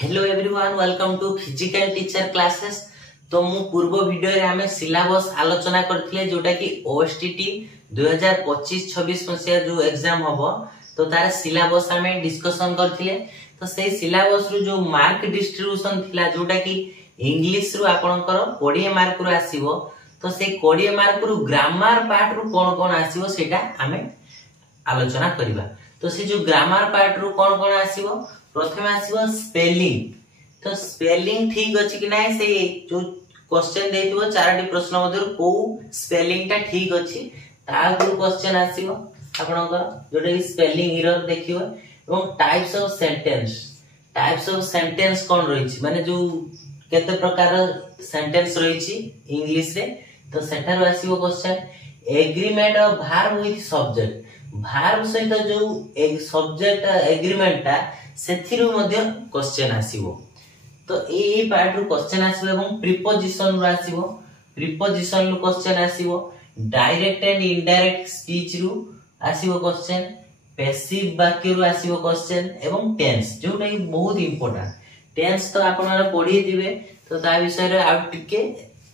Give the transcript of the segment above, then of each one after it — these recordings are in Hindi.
Hello everyone, welcome to physical teacher classes. तो मु पूर्व वीडियो रे हमें सिलेबस आलोचना करथिले जोटा कि ओएसटीटी 2025-26 मसिया जो एग्जाम हबो तो तार सिलेबस हमें डिस्कशन करथिले। तो सेही सिलेबस रु जो मार्क डिस्ट्रीब्यूशन थिला जोटा कि इंग्लिश रु आपनकर 20 मार्क रु आसीबो, तो से 20 मार्क रु ग्रामर पार्ट रु कोन कोन आसीबो सेटा हमें आलोचना करिबा। तो से जो ग्रामर पार्ट रु कोन कोन आसीबो, प्रथम आसीबो स्पेलिंग। तो स्पेलिंग ठीक अछि कि नै से जो क्वेश्चन देथिबो चारटी प्रश्न मधुर को स्पेलिंग ता ठीक अछि ता ऊपर क्वेश्चन आसीबो आपनकर जोटा कि स्पेलिंग एरर देखिबो। एवं टाइप्स ऑफ सेंटेंस कोन रहिछि माने जो केते प्रकार सेंटेंस रहिछि इंग्लिश रे, तो सेठार आसीबो question. Agreement of verb with subject, verb सहित जो एक सब्जेक्ट एग्रीमेंट ता सेथिरु मध्ये क्वेश्चन आसीबो। तो ए पार्ट रु क्वेश्चन आसीबो। एवं प्रीपोजिशन रु आसीबो, प्रीपोजिशन रु क्वेश्चन आसीबो। डायरेक्ट एंड इनडायरेक्ट स्पीच रु आसीबो क्वेश्चन। पैसिव वाक्य रु आसीबो क्वेश्चन। एवं टेंस जोटा कि बहुत इंपोर्टेंट। टेंस तो आपन पढी दिबे, तो ता विषय रे आ टिके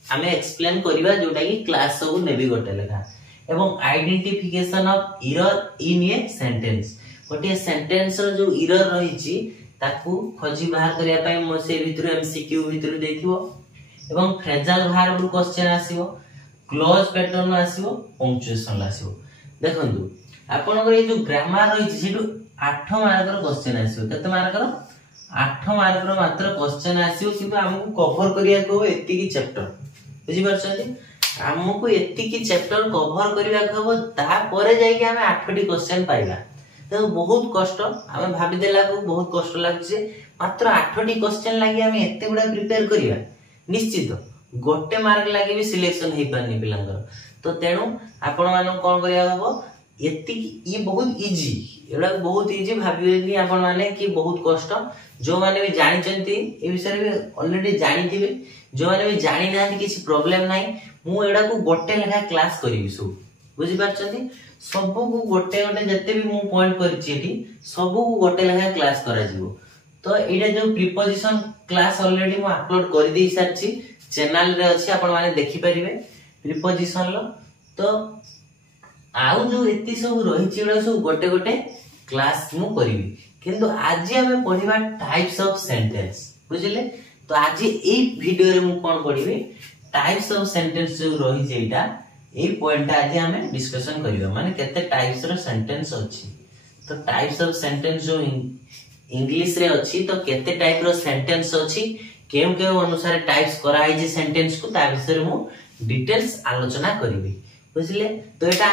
हमें एक्सप्लेन करिवा जोटा कि क्लास सब नेबी गोटे लेखा। एवं identification of error in a sentence, गोटे सेंटेंस रो जो एरर रहिछि ताकू खोजी बाहर करिया पय म से भितर एमसीक्यू भितर देथिबो। एवं फ्रेजल वर्ब रो क्वेश्चन आसीबो, क्लोज पैटर्न आसीबो, पंक्चुएशन आसीबो। देखंतु आपन ये जो ग्रामर रहिछि सेटु 8 मार्क रो क्वेश्चन आसीबो। कते मार्क रो? 8 मार्क रो मात्र क्वेश्चन आसीबो, किंतु हमकु कवर करिया को एति की चैप्टर बुझि परछथि। हमकु एति की चैप्टर कवर करिया को ता परे जाई कि हम 8टी क्वेश्चन पाइबा। तो बहुत कष्ट हमें भाबी देला को बहुत कष्ट लागছে। मात्र 8टी क्वेश्चन लागि हम एते गुडा प्रिपेयर करिया, निश्चित गोटे मार्क लागि भी सिलेक्शन हे पानी पिलांगर। तो तेनु आपण माने कोन करिया हबो, एति ये बहुत इजी, एडा बहुत इजी भाबिबेनी आपण माने कि बहुत कष्ट। जो माने भी जानि चंती ए विषय रे ऑलरेडी जानि थिबे, जो माने भी जानि ना किछि प्रॉब्लम नाही। मु एडा को गोटे लेखा क्लास करिवि सब बुझि परछथि। सबु को गोटे गोटे जते भी मु पॉइंट करछि एठी सबु को गोटे लेखा क्लास करा जिवो। तो एटा जो प्रीपोजिशन क्लास ऑलरेडी मु अपलोड कर दी सारछि, चैनल रे अछि, आपण माने देखि परिबे प्रीपोजिशन लो। तो आउ जो एति सब रहिछि एडा सब गोटे गोटे क्लास मु करिवि, किंतु आज हमें पढिबा टाइप्स ऑफ सेंटेंस बुझिले। तो आज ए वीडियो रे मु कोन पढिबे, टाइप्स ऑफ सेंटेंस जो रहिछि एटा ए पॉइंट आज हमें डिस्कशन करियो, माने केते टाइप्स रो सेंटेंस अछि। तो टाइप्स ऑफ सेंटेंस जो इंग्लिश रे अछि, तो केते टाइप रो सेंटेंस अछि, केम केम अनुसार टाइप्स करा है जे सेंटेंस को ता विषय मु डिटेल्स आलोचना करिवि बुझिले। तो एटा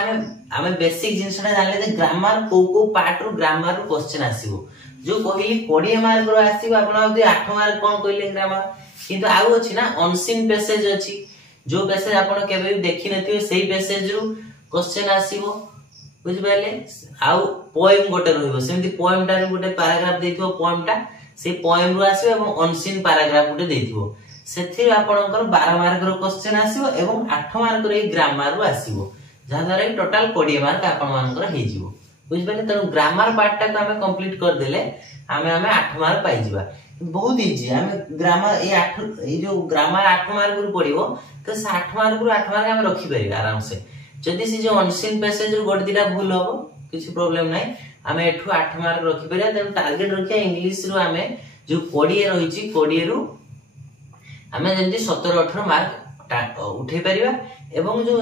हमें बेसिक जिंसटा जानले जे ग्रामर को पार्ट रो ग्रामर रो क्वेश्चन आसीबो। जो कहिली 20 मार्क रो आसीबो, आपण 8 मार्क कोन कहिले ग्रामर, किंतु आउ अछि ना अनसीन पैसेज अछि। जो पैसेज आपण केबे भी देखि नथिबे सेही पैसेज रु क्वेश्चन आसीबो बुझि पाले। आउ पोएम गोटे रहइबो, सेमति पोएम टा गोटे पैराग्राफ देथिबो, पोएम टा से पोएम रु आसीबो एवं अनसीन पैराग्राफ गोटे देथिबो। सेथि आपणकर 12 मार्क रो क्वेश्चन आसीबो एवं 8 मार्क रो ग्रामर रु आसीबो, जहा द्वारा टोटल 20 मार्क आपण मानकर हे जिवो बुझि पाले। त ग्रामर पार्ट टा हमें कंप्लीट कर देले हमें 8 मार्क पाइ जिबा। बहुत इजी हमें ग्रामर ए जो ग्रामर 8 मार्क रु पडिबो, तो 8 मार्क रु 8 मार्क हम रखि परिबा आराम से। जदि से जो अनसीन पैसेज रु गोटे दिटा भूल होबो किछि प्रॉब्लम नै, हमें एठु 8 मार्क रखि परिबा। देन टारगेट रखिया इंग्लिश रु हमें जो 20 रहिछि 20 रु हमें जल्दी 17-18 मार्क उठे परिबा। एवं जो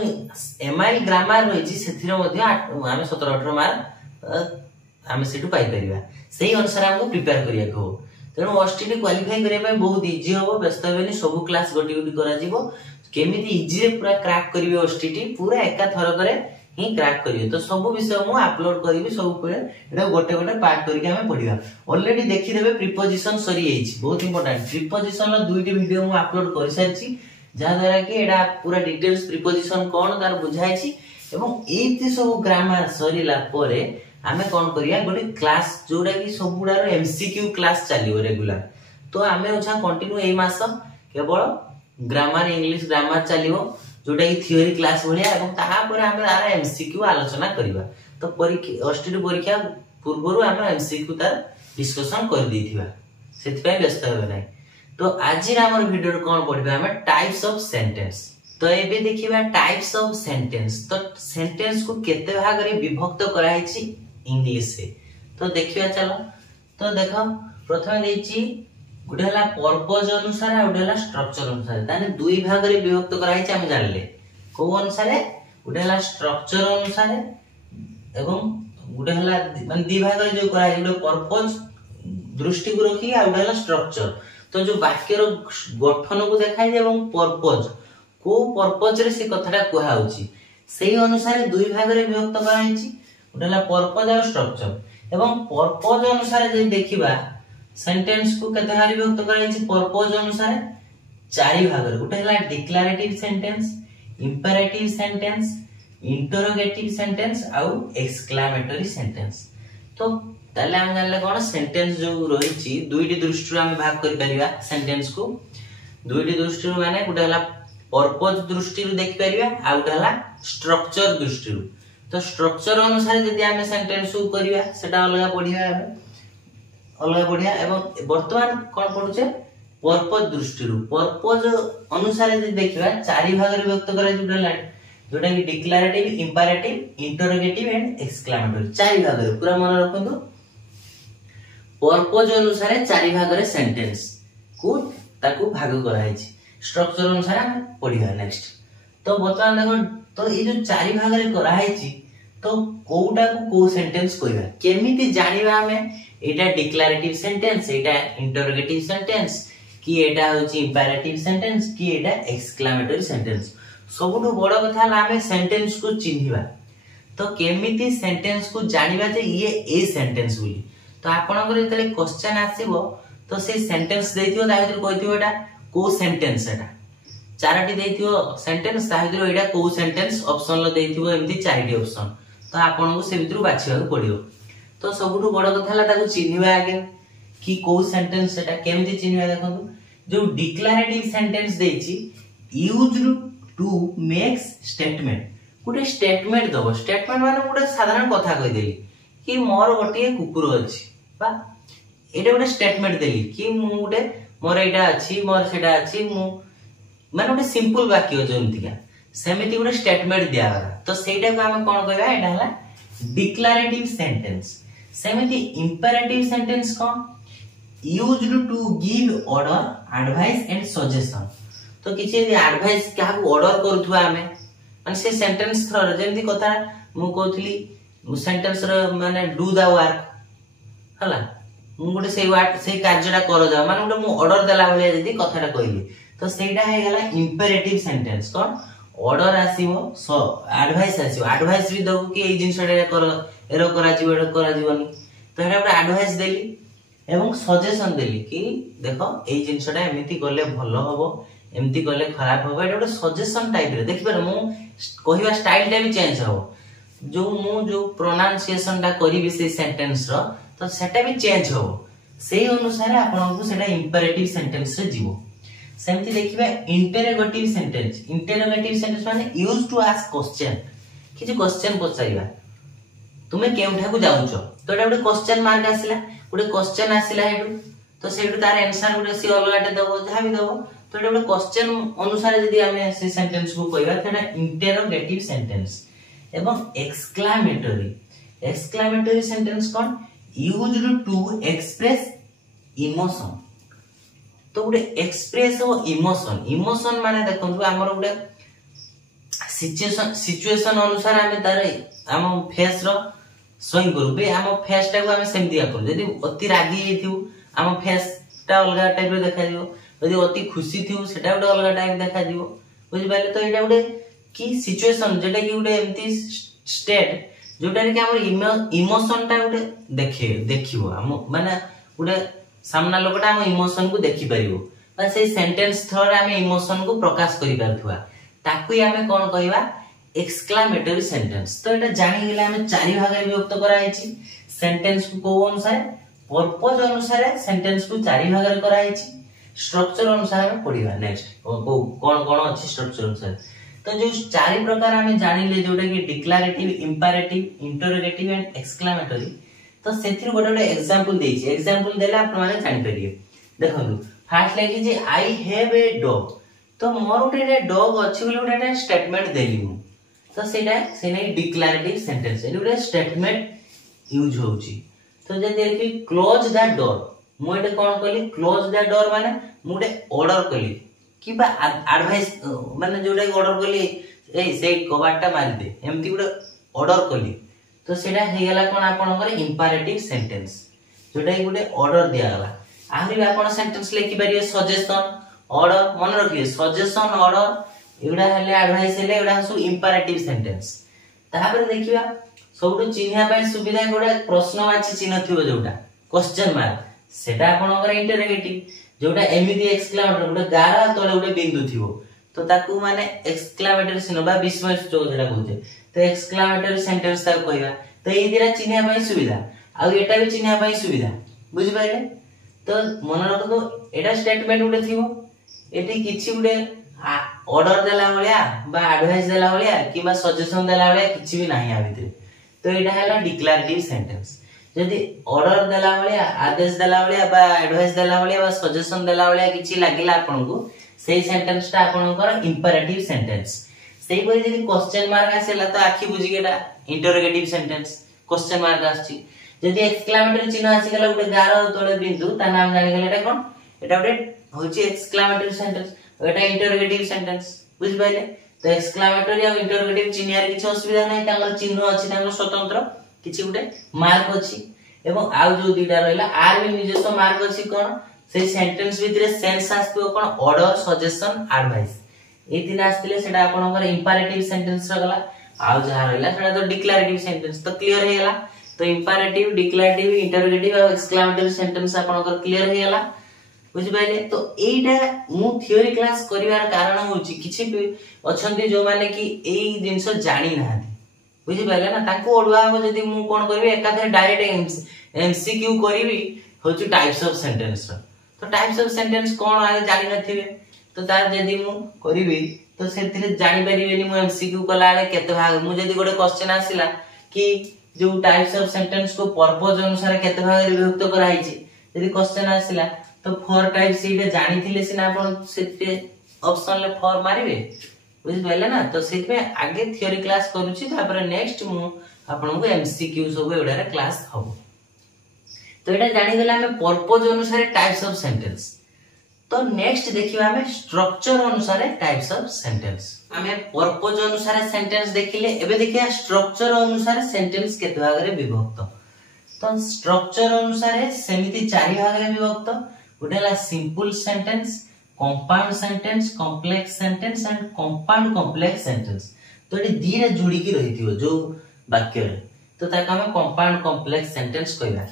एमआई ग्रामर रहिछि सेथिरो मध्ये हमें 17-18 मार्क हमें सेटु पाइ परिबा। सेही अनुसार हमको प्रिपेयर करिया को। तेणु ओएसटीटी क्वालिफाई करिया पय बहुत इजी होबो, व्यस्त हेबेनी। सब क्लास गोटी गोटी करा जिवो, केमिति इजी रे पूरा क्रैक करिवे ओएसटीटी, पूरा एका थर करे ही क्रैक करिवे। तो सब विषय मु अपलोड करिवि, सब पळे एटा गोटे गोटे पार्ट करिके हमें पढिबा। ऑलरेडी देखि देबे प्रीपोजिशन सरी एछि, बहुत इंपोर्टेंट। प्रीपोजिशन रो दुईटी वीडियो मु अपलोड करि सारछि, जहा द्वारा कि एटा पूरा डिटेल्स प्रीपोजिशन कोन तार बुझाइछि। एवं एति सब ग्रामर सरीला परे हमें कोन करिया गोटे क्लास जोडा कि सबुडा रो एमसीक्यू क्लास चलियो रेगुलर। तो हमें अच्छा कंटिन्यू ए मास केवल ग्रामर इंग्लिश ग्रामर चलियो, जोटा कि थ्योरी क्लास भलिया। एवं ताहा परे हमें आरा एमसीक्यू आलोचना करिबा। तो परीक्षा ओएसटीटी परीक्षा पूर्वरु हमें एमसीक्यू तार डिस्कशन कर दैथिबा। सेति व्यस्त हेबे नै। तो आज हमर वीडियो कोन पढिबा हम टाइप्स ऑफ सेंटेंस। तो एबे देखिबा टाइप्स ऑफ सेंटेंस। तो सेंटेंस को केते भाग रे विभक्त कराई छी इंग्लिश से। तो देखिबा चलो। तो देखो प्रथम देछि गुटे हला पर्पस अनुसार आ गुटे हला स्ट्रक्चर अनुसार। ताने दुई भाग रे विभक्त कराई छी हम जानले। को अनुसार गुटे हला स्ट्रक्चर अनुसार एवं गुटे हला माने दी भाग रे जो कराई गुटे पर्पस दृष्टि को रखी आ गुटे हला स्ट्रक्चर। तो जो वाक्य रो गठन को देखाई एवं पर्पस को पर्पस रे से कथाटा कुहा होची सेही अनुसार दुई भाग रे विभक्त कराई छी। गुटे हला पर्पस आ स्ट्रक्चर एवं पर्पस अनुसार जे देखिबा सेंटेंस को केते भाग रे विभक्त कराई छी पर्पस अनुसार चारि भाग रे। गुटे हला declarative sentence, imperative sentence, interrogative sentence आउ एक्सक्लेमेटरी सेंटेंस। तो ताले हम जानले कोन सेंटेंस जो रहिछि दुईटी दृष्टि हम भाग करि परिबा सेंटेंस को दुईटी दृष्टि माने गुटे हला पर्पस दृष्टि देख परिबा आ गुटे हला स्ट्रक्चर दृष्टि। तो स्ट्रक्चर अनुसार यदि हम सेंटेंस को करिबा सेटा अलग पढिया एवं वर्तमान कोन पढुचे पर्पस दृष्टि पर्पस अनुसार यदि देखिबा चारि भाग रे व्यक्त करै जुडला जोटा कि declarative, imperative, interrogative and exclamatory चारि भाग रे पूरा मन रखंतु। पर्पस अनुसार चारि भाग रे सेंटेंस को ताकू भाग कराई छी। स्ट्रक्चर अनुसार हम पढिया नेक्स्ट। तो वर्तमान देखो तो ये जो चारि भाग रे कराई छी तो कोउटा को सेंटेंस कहबा केमिति जानिबा हमें एटा डिक्लेरेटिव सेंटेंस, एटा इंटरोगेटिव सेंटेंस कि एटा होची इंपेरेटिव सेंटेंस कि एटा एक्सक्लेमेटरी सेंटेंस। सबुठु बड़ कथा हला हमें सेंटेंस को चिन्हिबा। तो केमिति सेंटेंस को जानिबा जे ये ए सेंटेंस बोली। तो आपनकर जतले क्वेश्चन आसीबो तो से सेंटेंस देथियो ता भीतर कहथियो एटा को सेंटेंस एटा चारटी देथियो सेंटेंस ता भीतर एटा को सेंटेंस ऑप्शन ल देथियो एमति चारटी ऑप्शन। तो आपन को से भीतर बाछिबा पड़ियो। तो सबुठु बड़ कथा हला ताको चिन्हिबा आगे कि को सेंटेंस एटा केमिति चिन्हिबा देखंतु। जो डिक्लेरेटिव सेंटेंस देछि यूज्ड टू मेक्स स्टेटमेंट गुटे स्टेटमेंट दबो। स्टेटमेंट माने गुटे साधारण कथा कहि देली कि मोर गोटे कुकुर अछि बा एटा गुटे स्टेटमेंट देली कि मु गुटे मोर एटा अछि मोर सेटा अछि मु माने गुटे सिंपल वाक्य जेमतिका सेमिति गुटे स्टेटमेंट दिया गला। तो सेटा को हम कोन कहबा एटा हला डिक्लेरेटिव सेंटेंस। सेमिति इंपेरेटिव सेंटेंस कोन used to give order, advice and suggestion. तो किछि यदि एडवाइस क्या को ऑर्डर करथुवा हमें माने से सेंटेंस थ्रो जेमति कथा मु कहथली सेंटेंस रो माने डू द वर्क हला मु गुटे से वर्क से कार्यटा कर जा माने गुटे मु ऑर्डर देला भले यदि कथाटा कहली तो सेटा हे गला इंपेरेटिव सेंटेंस। कोन ऑर्डर आसीबो सो एडवाइस आसीबो एडवाइस भी दबो कि ए जिंसटा कर एरो करा जीवो एरो करा जीवनी। तो हेटा गुटे एडवाइस देली एवं सजेशन देली कि देखो ए जिंसटा एमिति करले भलो हबो एमती गले खराब हो एटा सजेशन टाइप रे देखि पर मु कहिबा स्टाइल टा भी चेंज हो जो मु जो प्रोनाउंसिएशन टा करिबि से सेंटेंस रो तो सेटा भी चेंज हो सेही अनुसार आपन को सेटा इंपेरेटिव सेंटेंस रे जीवो। सेमती देखिबा इंटरोगेटिव सेंटेंस। इंटरोगेटिव सेंटेंस माने यूज टू आस्क क्वेश्चन किछि क्वेश्चन पचाइबा तुमे केउठा को जाउछो तो एटा गुटे क्वेश्चन मार्क आसिला गुटे क्वेश्चन आसिला हेडु तो सेडु तार आंसर गुटे सी अलगाटे दबो जहा भी दबो। तो एटा गुटे क्वेश्चन अनुसार यदि हमें से सेंटेंस को कहबा तेना इंटरोगेटिव सेंटेंस। एवं एक्सक्लेमेटरी। एक्सक्लेमेटरी सेंटेंस कोन यूज्ड टू एक्सप्रेस इमोशन। तो गुटे एक्सप्रेस हो इमोशन। इमोशन माने देखंतु हमर गुटे सिचुएशन अनुसार हमें तार हम फेस रो सोइंग करू बे हम फेस टा को हम सेम दिया करू। यदि अति रागी हेथिउ हम फेस टा अलगा टाइप रे देखा दियो यदि अति खुशी थिउ सेटा गुटे अलगा टाइप देखा दियो बुझि पाले। तो एटा गुटे की सिचुएशन जेटा की गुटे एमती स्टेट जोटा रे कि हमर इमोशन टा गुटे देखिबो हम माने गुटे सामना लोकटा हम इमोशन को देखि परिबो बा से सेंटेंस थ्रो रे हम इमोशन को प्रकाश करि पारथुवा ताकू हमें कोन कहबा एक्सक्लेमेटरी सेंटेंस। तो एटा जानि गेला हम चारि भाग रे विभक्त कराई छी सेंटेंस को अनुसार पर्पस अनुसार सेंटेंस को चारि भाग रे कराई छी स्ट्रक्चर अनुसार हम पढिबा नेक्स्ट कोन कोन अछि स्ट्रक्चर अनुसार। तो जो चारि प्रकार हमें जानिले जोटा कि declarative, imperative, interrogative and exclamatory तो सेथिर गोटे गोटे एग्जांपल देछि एग्जांपल देला आपण माने जानि परिए देखंतु फास्ट लागी जे आई हैव ए डॉग तो मोर गोटे डॉग अछि बोले गोटे स्टेटमेंट देली मु तो सेटा सेने डिक्लेरेटिव सेंटेंस ए गोटे स्टेटमेंट यूज होउची तो जे देखि क्लोज द डोर मु एटे कोन कहली क्लोज द डोर माने मु गोटे ऑर्डर कहली किबा एडवाइस माने जोडे ऑर्डर कहली ए से कबाटा मारि दे एमती गोटे ऑर्डर कहली तो सेटा हे गेला कोन आपनकर इंपैरेटिव सेंटेंस जोटा गोटे ऑर्डर दिया गला आहुरी आपण सेंटेंस लिखि परिए सजेशन ऑर्डर मन रखिए सजेशन ऑर्डर एडा हेले एडवाइस हेले एडा सब इंपैरेटिव सेंटेंस तापर देखिबा सबटु चिन्हा पय सुविधा गोटे प्रश्नवाची चिन्ह थिबो जोटा क्वेश्चन मार्क सेटा आपनकर इंटरोगेटिव जोटा एमिति एक्सक्लेमेटरी गोटे गारा तळे गोटे बिंदु थिबो तो ताकू माने एक्सक्लेमेटरी चिन्ह बा विस्मय सूचक जेटा कहूचे तो एक्सक्लेमेटरी सेंटेंस तार कहबा तो ए दिरा चिन्हा पय सुविधा आ एटा भी चिन्हा पय सुविधा बुझि पाइले तो मन रखो एटा स्टेटमेंट गोटे थिबो एटी किछि गोटे ऑर्डर देला भलिया बा एडवाइस देला भलिया किबा सजेशन देला भलिया किछि भी नाही आ भितरे तो एटा हैला डिक्लेरेटिव सेंटेंस जदि ऑर्डर देला भलिया आदेश देला भलिया बा एडवाइस देला भलिया बा सजेशन देला भलिया किछि लागिला आपनकु सेही सेंटेंस ता आपनकर इंपैरेटिव सेंटेंस सेही परि जदि क्वेश्चन मार्क आसेला तो आखि बुझि गेला इंटरोगेटिव सेंटेंस क्वेश्चन मार्क आछि जदि एक्सक्लेमेटरी चिन्ह आसी गेला गोटे गारो तळे बिंदु ता नाम जानि गेला एटा कोन एटा गोटे होची एक्सक्लेमेटरी सेंटेंस एटा इंटरोगेटिव सेंटेंस बुझि पाइले तो एक्सक्लेमेटरी और इंटरोगेटिव चिन्ह यार किछ असुविधा नै तांगर चिन्ह अछि तांगर स्वतंत्र किछि गोटे मार्क अछि एवं आउ जो दुईटा रहला आर भी निजस्व मार्क अछि कोन से सेंटेंस भितरे सेंस आस्तिबो कोन ऑर्डर सजेशन एडवाइस ए तीन आस्तिले सेटा आपनकर इंपैरेटिव सेंटेंस रगला आउ जहा रहला सेटा तो डिक्लेरेटिव सेंटेंस तो क्लियर हे गेला तो इंपैरेटिव डिक्लेरेटिव इंटरोगेटिव और एक्सक्लेमेटरी सेंटेंस आपनकर क्लियर हे गेला बुझि पाइले तो एटा मु थ्योरी क्लास करिवार कारण होची किछि अछंती जो माने कि एई जिंस जानि नाहांती बुझि पाइले ना ताको ओडवा हो जदी मु कोन करबी एकाधरे डायरेक्ट एमसीक्यू करबी होची टाइप्स ऑफ सेंटेंस तो टाइप्स ऑफ सेंटेंस कोन आगे जानि नथिबे तो तार जदी मु करबी तो सेथिरे जानि परिबेनी मु एमसीक्यू कलाले केते भाग मु जदी गोटे क्वेश्चन आसिला कि जो टाइप्स ऑफ सेंटेंस को पर्पस अनुसार केते भाग रे विभक्त कराई छि जदी क्वेश्चन आसिला तो फोर टाइप सीटे जानी थिले सिना आपण सेते ऑप्शन ले फोर मारिबे बुझि पाइले ना तो सेते आगे थ्योरी क्लास करूची तापर नेक्स्ट मु आपण को एमसीक्यू सब एडा रे क्लास हबो तो एटा जानि गेला हमें पर्पस अनुसार टाइप्स ऑफ सेंटेंस तो नेक्स्ट देखिबा हमें स्ट्रक्चर अनुसार टाइप्स ऑफ सेंटेंस हमें पर्पस अनुसार सेंटेंस देखिले एबे देखिया स्ट्रक्चर अनुसार सेंटेंस केते भाग रे विभक्त तो स्ट्रक्चर अनुसार सेमिति चारि भाग रे विभक्त उडेला simple sentence compound sentence complex sentence and compound complex sentence तो एटी दीरे जुड़ी की रहिथियो जो वाक्य रे तो ताका हम कंपाउंड कॉम्प्लेक्स सेंटेंस कहबा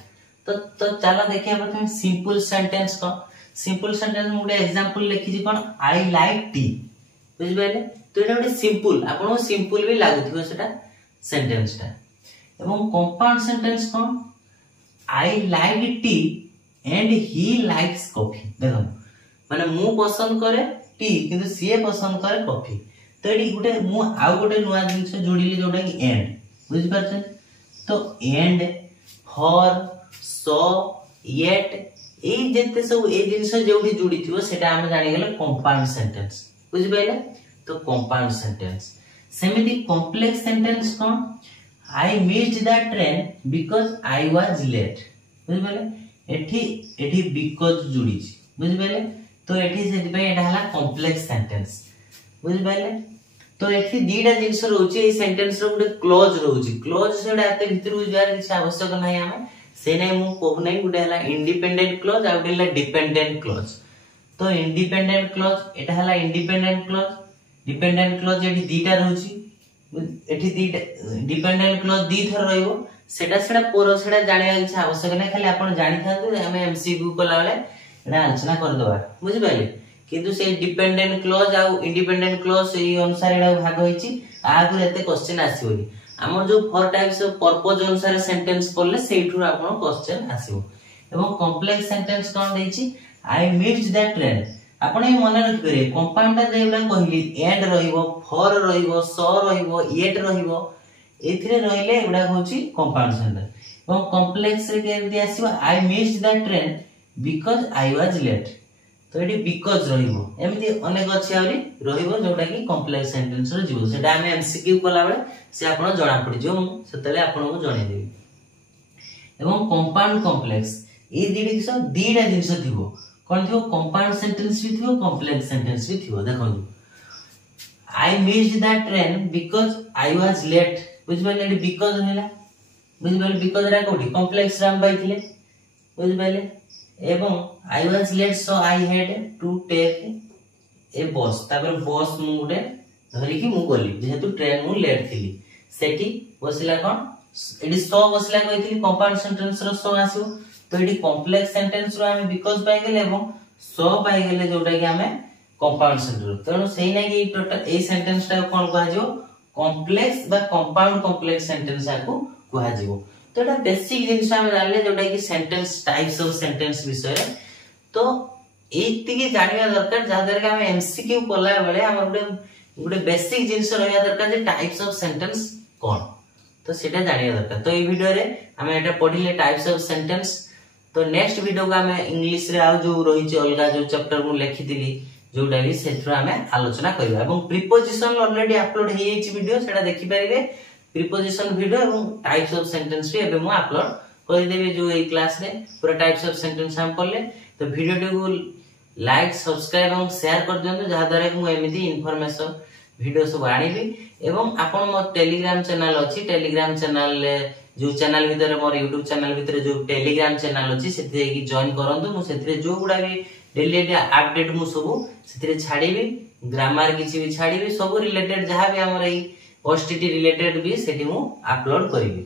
तो चला देखिया प्रथम सिंपल सेंटेंस को सिंपल सेंटेंस मुडे एग्जांपल लिखि जी कोन आई लाइक टी बुझ पाइले तो एटा गोटे सिंपल आपन सिंपल भी लागुथिबो सेटा सेंटेंस ता एवं कंपाउंड सेंटेंस कोन I like T and he likes coffee देखो माने मु पसंद करे टी किंतु सीए पसंद करे कॉफी तो एडी गुटे मु आउ गुटे नुवा जिंस जोड़िले जोटा कि एंड बुझ पाछन तो and for so yet a जेते सब ए जिंस जोडी जोडी थिबो सेटा हम जानि गेले कंपाउंड सेंटेंस बुझ पाइले तो कंपाउंड सेंटेंस सेमिति कॉम्प्लेक्स सेंटेंस कोन I missed the train because I was late बुझ पाइले एठी बिकॉज़ जुड़ी छी बुझ पाइले तो एठी सेति पे एटा हला कॉम्प्लेक्स सेंटेंस बुझ पाइले तो एठी दीटा जिंस रहउची a sentence row Gute close रहउची close सेडा एते भितर उजार किछ आवश्यक नाही हमें से नै मु कहू नै गुटे हला इंडिपेंडेंट क्लोज आ गुटे हला डिपेंडेंट क्लोज तो इंडिपेंडेंट क्लोज एटा हला इंडिपेंडेंट क्लोज डिपेंडेंट क्लोज एठी दीटा रहउची एठी दीटा डिपेंडेंट क्लोज दी थर रहइबो सेटा पूरा सेटा जानिया किछ आवश्यक नै खाली आपण जानि थांतु हमें एमसीक्यू कोला वाले एटा आलोचना कर दबा बुझि पाइले किंतु से डिपेंडेंट क्लोज आ इंडिपेंडेंट क्लोज से अनुसार एटा भाग होईची आगु एते क्वेश्चन आसीबोनी हमर जो फोर टाइप्स ऑफ पर्पस अनुसार सेंटेंस पढ़ले सेठु आपण क्वेश्चन आसीबो एवं कॉम्प्लेक्स सेंटेंस कोन देछि आई मिस्ड द ट्रेन आपण ए मन रखिबे कंपाउंड जेबला कहली एंड रहिबो फॉर रहिबो सो रहिबो येट रहिबो एथिरे रहिले एडा होची कंपाउंड सेंटेंस और कॉम्प्लेक्स रे केमती आसीबो I missed the train because I was late तो एटी बिकॉज़ रहिबो एमती अनेक अछि आउरी रहिबो जोटा कि कॉम्प्लेक्स सेंटेंस रे जीवो सेटा हमें एमसीक्यू कोला बेले से आपण जणा पड़ी जो सेतले आपण को जणे देबी एवं कंपाउंड कॉम्प्लेक्स ए दीडा जिंस थिबो कोन थिबो कंपाउंड सेंटेंस भी थिबो कॉम्प्लेक्स सेंटेंस भी थिबो देखो I missed the train because I was late बुझबले एटी बिकॉज़ होला बुझबले बिकॉज़ रा कोठी कॉम्प्लेक्स राम बाइथिले बुझबले एवं I was late so I had to take a bus तापर बस मु गुटे धरि कि मु गली जेहेतु ट्रेन मु लेट थिली सेठी बसला कोन एडी सो बसला कहिथिली कंपाउंड सेंटेंस रो सो आसो तो एडी कॉम्प्लेक्स सेंटेंस रो हमें बिकॉज़ पाई गेले एवं सो पाई गेले जोटा कि हमें कंपाउंड सेंटेंस तनो सेही ना कि टोटल ए सेंटेंस टा कोन कहा जो कॉम्प्लेक्स बा कंपाउंड कॉम्प्लेक्स सेंटेंस आको कहा जीवो तो एटा बेसिक जिंस हम जानले जोटा कि सेंटेंस टाइप्स ऑफ सेंटेंस विषय तो एतिके जानिया दरकार जादर का हम एमसीक्यू कोला बेले हम गुटे बेसिक जिंस रहया दरकार जे टाइप्स ऑफ सेंटेंस कोन तो सेटा जानिया दरकार तो ए वीडियो रे हम एटा पढिले टाइप्स ऑफ सेंटेंस तो नेक्स्ट वीडियो का हम इंग्लिश रे आ जो रही अलगा जो चैप्टर मु लिखि दिली जोटा भी सेथरो हमें आलोचना करबा एवं प्रीपोजिशन ऑलरेडी अपलोड हे एच वीडियो सेटा देखि परिबे प्रीपोजिशन वीडियो एवं टाइप्स ऑफ सेंटेंस रे एबे मु अपलोड कर देबे जो ए क्लास रे पूरा टाइप्स ऑफ सेंटेंस हम पढ़ले तो वीडियो को लाइक सब्सक्राइब एवं शेयर कर दियंतु जहा द्वारा मु एमिति इन्फॉर्मेशन वीडियो सब आनिबी एवं आपन मो टेलीग्राम चैनल अछि टेलीग्राम चैनल जो चैनल भीतर मोर YouTube चैनल भीतर जो टेलीग्राम चैनल अछि सेथे कि जॉइन करंतु मु सेथे जो गुडा भी डेली अपडेट मु सब सेथे छाडीबी ग्रामर किछि भी छाडीबी सब रिलेटेड जहा भी हमर ओएसटीटी रिलेटेड भी सेठी मु अपलोड करिबी।